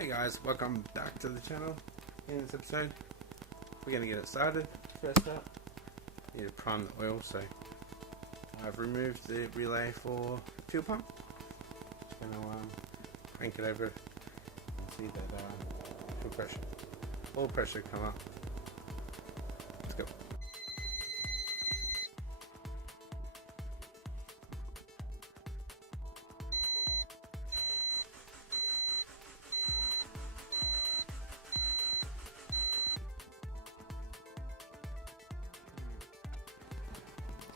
Hey guys, welcome back to the channel. In this episode, we're going to get it started. First up, need to prime the oil, so I've removed the relay for the fuel pump. Just going to crank it over and see that fuel pressure, oil pressure come up. Let's go.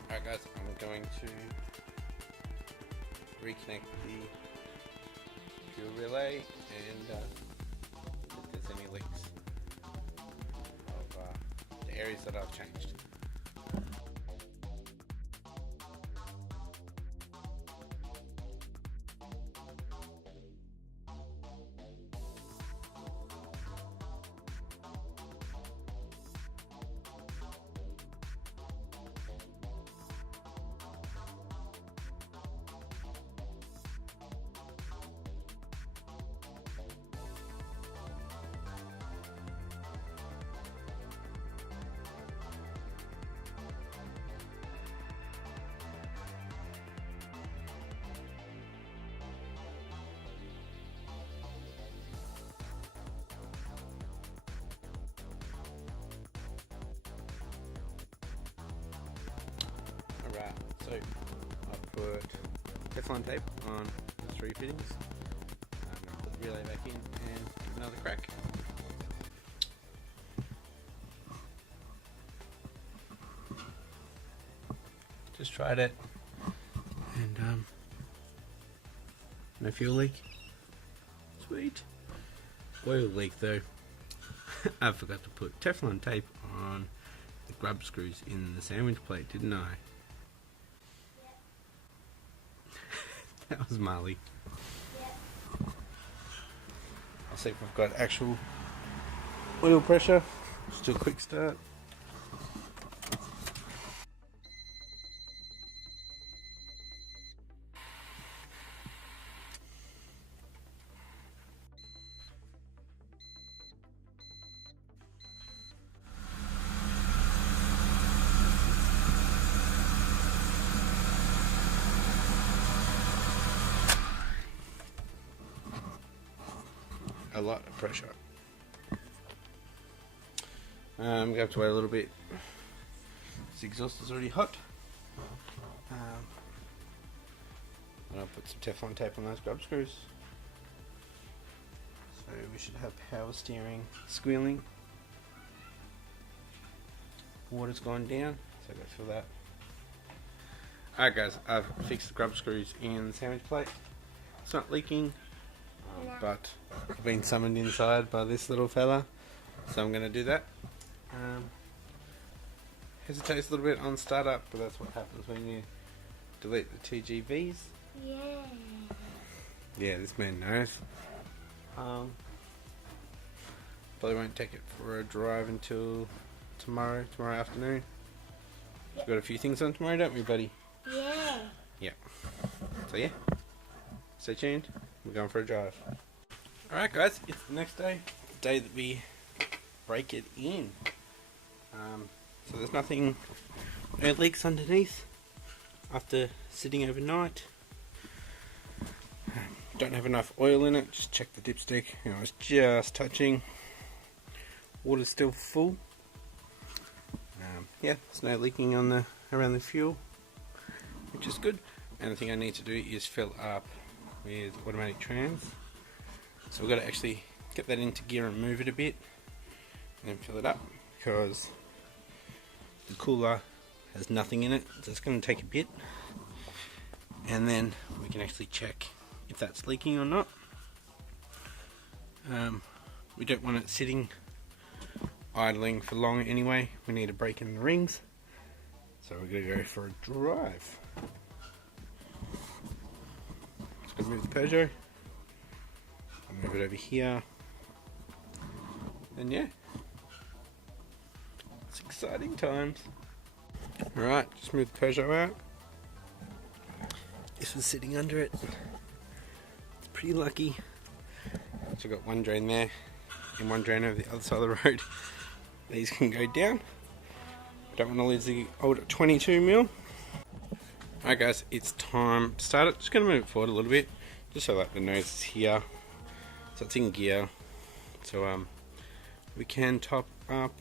Alright guys, I'm going to reconnect the fuel relay and if there's any leaks of the areas that I've changed. Alright, so I put Teflon tape on the 3 fittings, put the relay back in and give another crack. Just tried it and no fuel leak. Sweet. Oil leak though. I forgot to put Teflon tape on the grub screws in the sandwich plate, didn't I? That was Marley. Yeah. I'll see if I've got actual oil pressure. Still quick start. A lot of pressure. I'm going to have to wait a little bit. This exhaust is already hot. And I'll put some Teflon tape on those grub screws. So we should have power steering squealing. Water's gone down, so I've got to fill that. Alright guys, I've fixed the grub screws in the sandwich plate. It's not leaking. But I've been summoned inside by this little fella, so I'm going to do that. Hesitates a little bit on startup, but that's what happens when you delete the TGVs. Yeah. Yeah, this man knows. Probably won't take it for a drive until tomorrow afternoon. We've got a few things on tomorrow, don't we, buddy? Yeah. Yeah. So yeah, stay tuned. We're going for a drive. Alright guys, it's the next day. The day that we break it in. So there's no leaks underneath after sitting overnight. Don't have enough oil in it. Just check the dipstick. It's just touching. Water's still full. Yeah, there's no leaking on around the fuel, which is good. And the thing I need to do is fill up with automatic trans. So we've got to actually get that into gear and move it a bit and then fill it up, because the cooler has nothing in it, so it's going to take a bit, and then we can actually check if that's leaking or not. We don't want it sitting idling for long anyway. We need to break in the rings, so we're going to go for a drive. Just going to move the Peugeot. I'll move it over here. And yeah, it's exciting times. Alright, just move the Peugeot out. This was sitting under it. It's pretty lucky. So I've got one drain there and one drain over the other side of the road. These can go down. Don't want to lose the old 22mm. Alright guys, it's time to start it. Just going to move it forward a little bit, just so like the nose is here, so it's in gear. So we can top up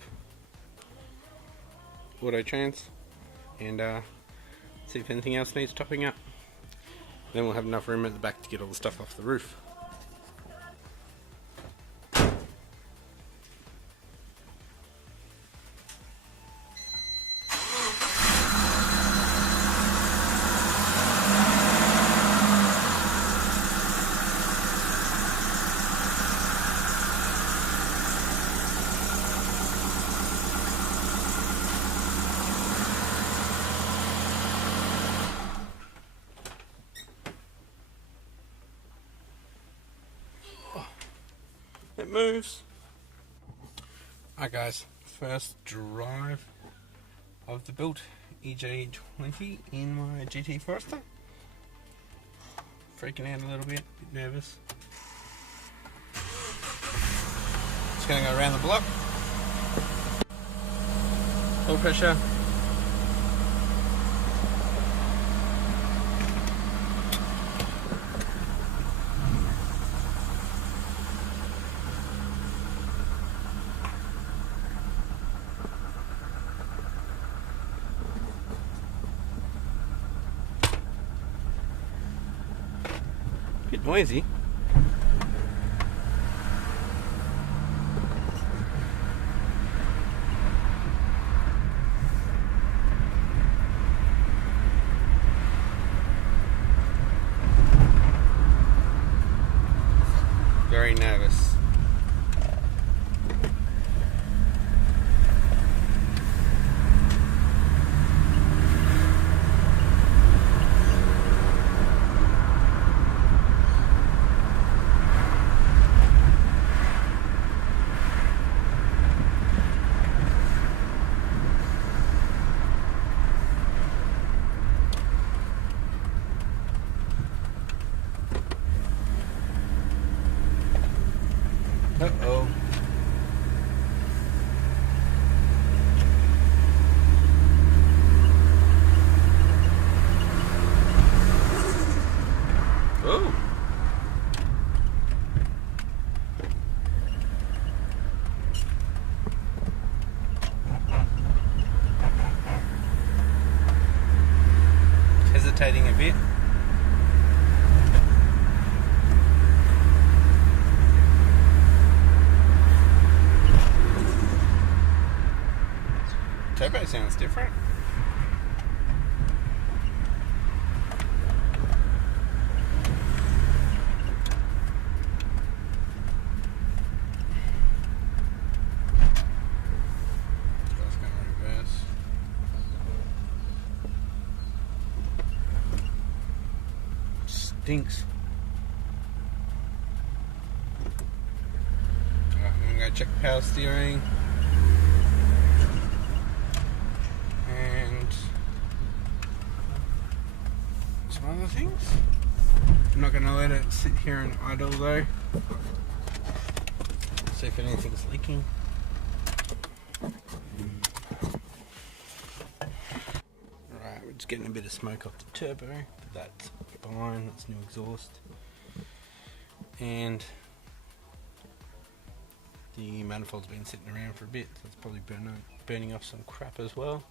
auto trans and see if anything else needs topping up. Then we'll have enough room at the back to get all the stuff off the roof. It moves. Alright guys, first drive of the built EJ20 in my GT Forester. Freaking out a little bit nervous. Just gonna go around the block. Full pressure. Bit noisy. Very nervous. Uh-oh. Oh. Hesitating a bit. Turbo sounds different. That's going to reverse. Stinks. Alright, I'm going to go check power steering. Other things. I'm not going to let it sit here and idle though. See if anything's leaking. Right, we're just getting a bit of smoke off the turbo. That's fine, that's new exhaust. And the manifold's been sitting around for a bit, so it's probably burning off some crap as well.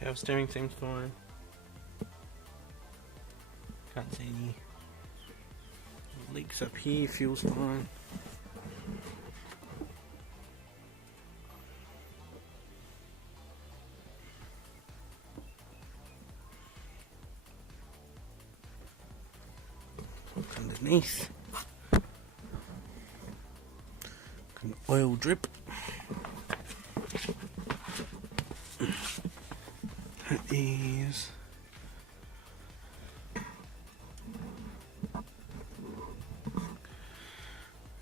Power steering seems fine. Can't see any leaks up here, fuel's fine. Look underneath. An oil drip. That is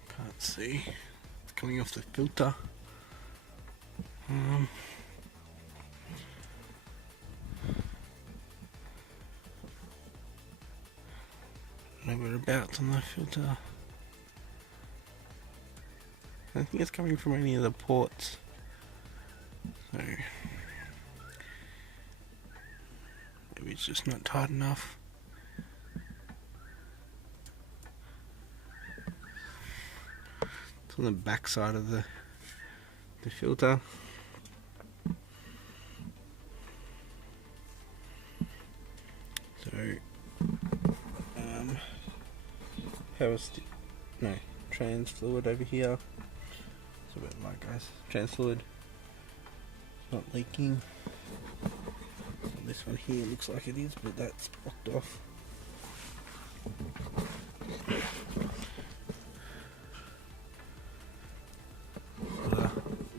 can't see. It's coming off the filter. A little bit of out on the filter. I think it's coming from any of the ports. So maybe it's just not tight enough. It's on the back side of the filter. So trans fluid over here. It's a bit light, guys. Trans fluid, not leaking. And this one here looks like it is, but that's blocked off.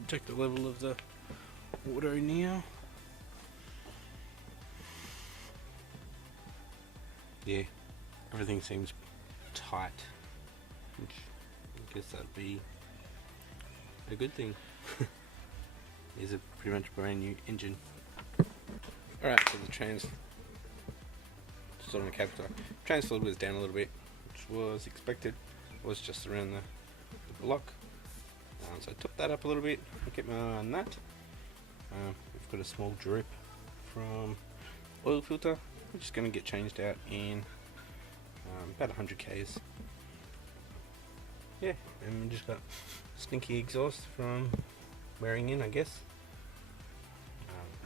Check the level of the water now. Yeah, everything seems tight, which I guess that'd be a good thing. It's a pretty much brand new engine. Alright, so the trans fluid was down a little bit, which was expected. It was just around the block. So I topped that up a little bit. I'll keep my eye on that. We've got a small drip from oil filter, which is going to get changed out in about 100 k's. Yeah, and we just got stinky exhaust from wearing in, I guess.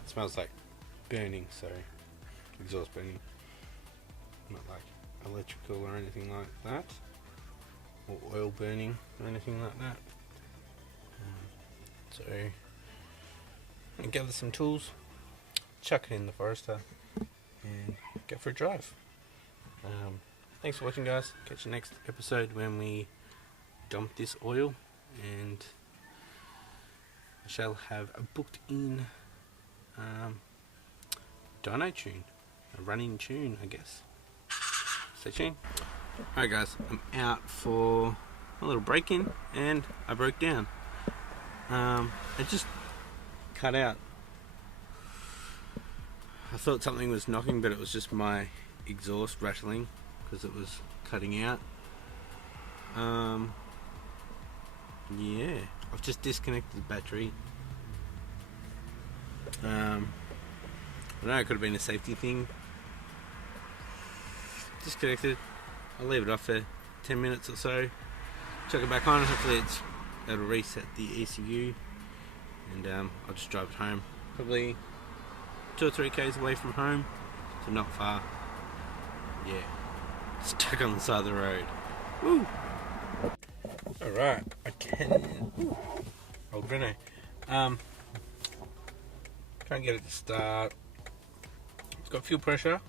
It smells like burning, so exhaust burning, not like electrical or anything like that, or oil burning or anything like that. So I gather some tools, chuck it in the Forester, and go for a drive. Thanks for watching, guys. Catch you next episode when we dump this oil, and I shall have a booked in dyno tune, a running tune, I guess. Stay tuned. Alright, guys, I'm out for a little break-in, and I broke down. It just cut out. I thought something was knocking, but it was just my exhaust rattling because it was cutting out. Yeah, I've just disconnected the battery. I don't know, it could have been a safety thing. Disconnected. I'll leave it off for 10 minutes or so. Chuck it back on. Hopefully it'll reset the ECU, and I'll just drive it home. Probably 2 or 3 k's away from home, so not far. Yeah, stuck on the side of the road. Woo! Alright, I can. Old Renault. Can't get it to start. It's got fuel pressure.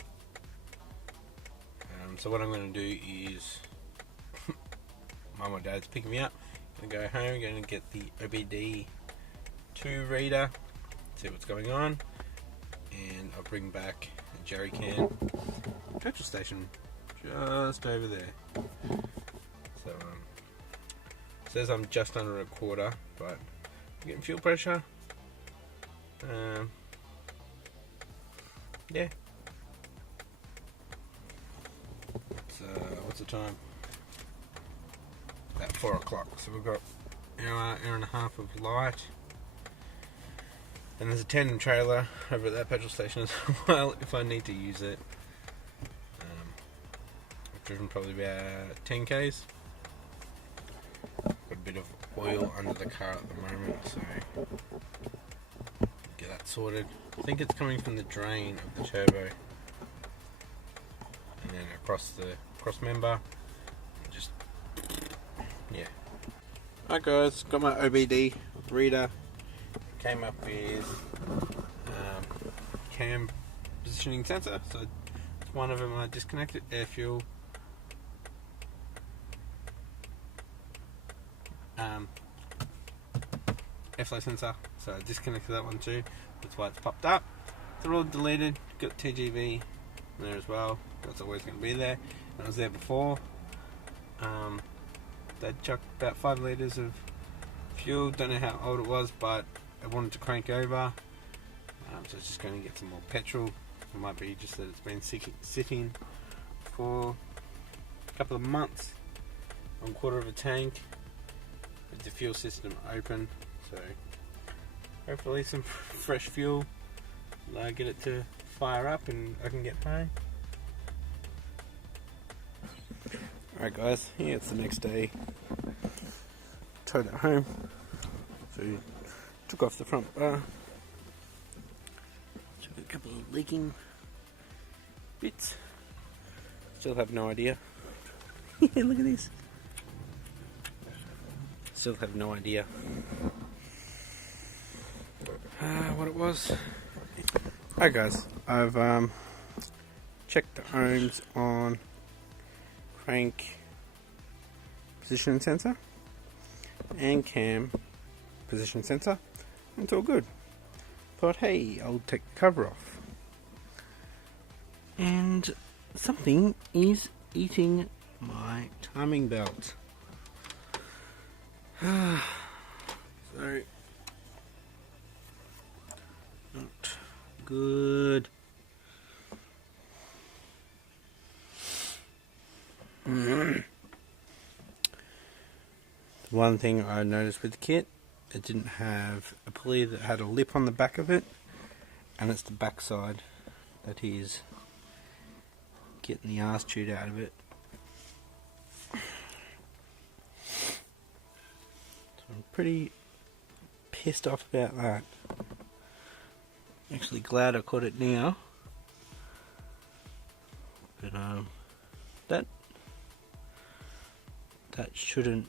So what I'm going to do is, Mum and Dad's picking me up. I'm going to go home. Going to get the OBD2 reader, see what's going on, and I'll bring back a jerry can. Petrol station just over there. So it says I'm just under a quarter, but I'm getting fuel pressure. Yeah. What's the time? About 4 o'clock. So we've got an hour and a half of light. And there's a tandem trailer over at that petrol station as well if I need to use it. I've driven probably about 10 k's. Got a bit of oil under the car at the moment, so get that sorted. I think it's coming from the drain of the turbo, and then across the cross member. Just, yeah. Alright, guys, got my OBD reader. Came up with cam positioning sensor. So one of them I disconnected, air fuel. Airflow sensor, so I disconnected that one too. That's why it's popped up. They're all deleted. Got TGV there as well. That's always going to be there. And it was there before. They chucked about 5 litres of fuel. Don't know how old it was, but I wanted to crank over. So it's just going to get some more petrol. It might be just that it's been sitting for couple of months on 1/4 of a tank with the fuel system open, so hopefully some fresh fuel will get it to fire up and I can get home. Alright guys, yeah, it's the next day. Towed it home, so took off the front bar, took a couple of leaking bits. Still have no idea. Yeah, look at this. Still have no idea what it was. Alright guys, I've checked the ohms on crank position sensor and cam position sensor, and it's all good. Thought, hey, I'll take the cover off. And something is eating my timing belt. So, not good. One thing I noticed with the kit, it didn't have a pulley that had a lip on the back of it, and it's the back side that is getting the arse chewed out of it. So I'm pretty pissed off about that. Actually glad I caught it now. But that shouldn't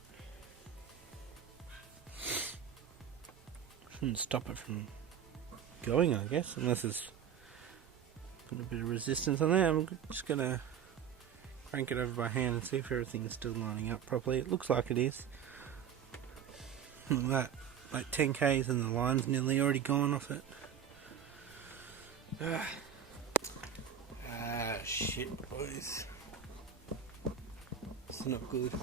stop it from going, I guess, unless it's put a bit of resistance on there. I'm just gonna crank it over by hand and see if everything's still lining up properly. It looks like it is. Look at that, like 10 k's and the line's nearly already gone off it. Shit, boys. It's not good.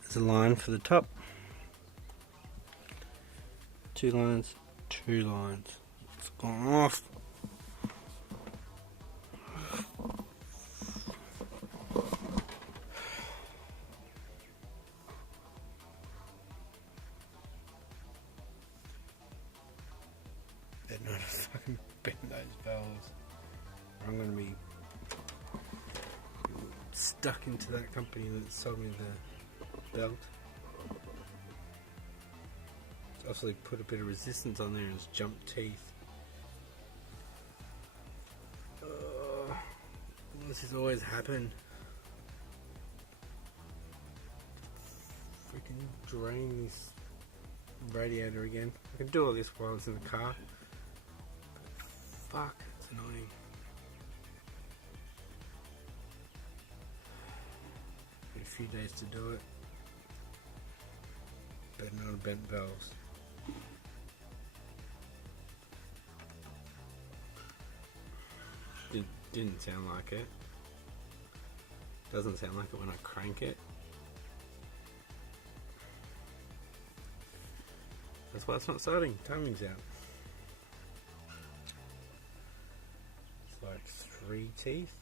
There's a line for the top. 2 lines, 2 lines. It's gone off. Better not fucking bend those valves. I'm gonna be stuck into that company that sold me the belt. It's obviously put a bit of resistance on there and it's jumped teeth. This has always happened. Freaking drain this radiator again. I can do all this while I was in the car. But fuck, it's annoying. A few days to do it. Better not have bent valves. Didn't sound like it. Doesn't sound like it when I crank it. That's why it's not starting. Timing's out. It's like 3 teeth.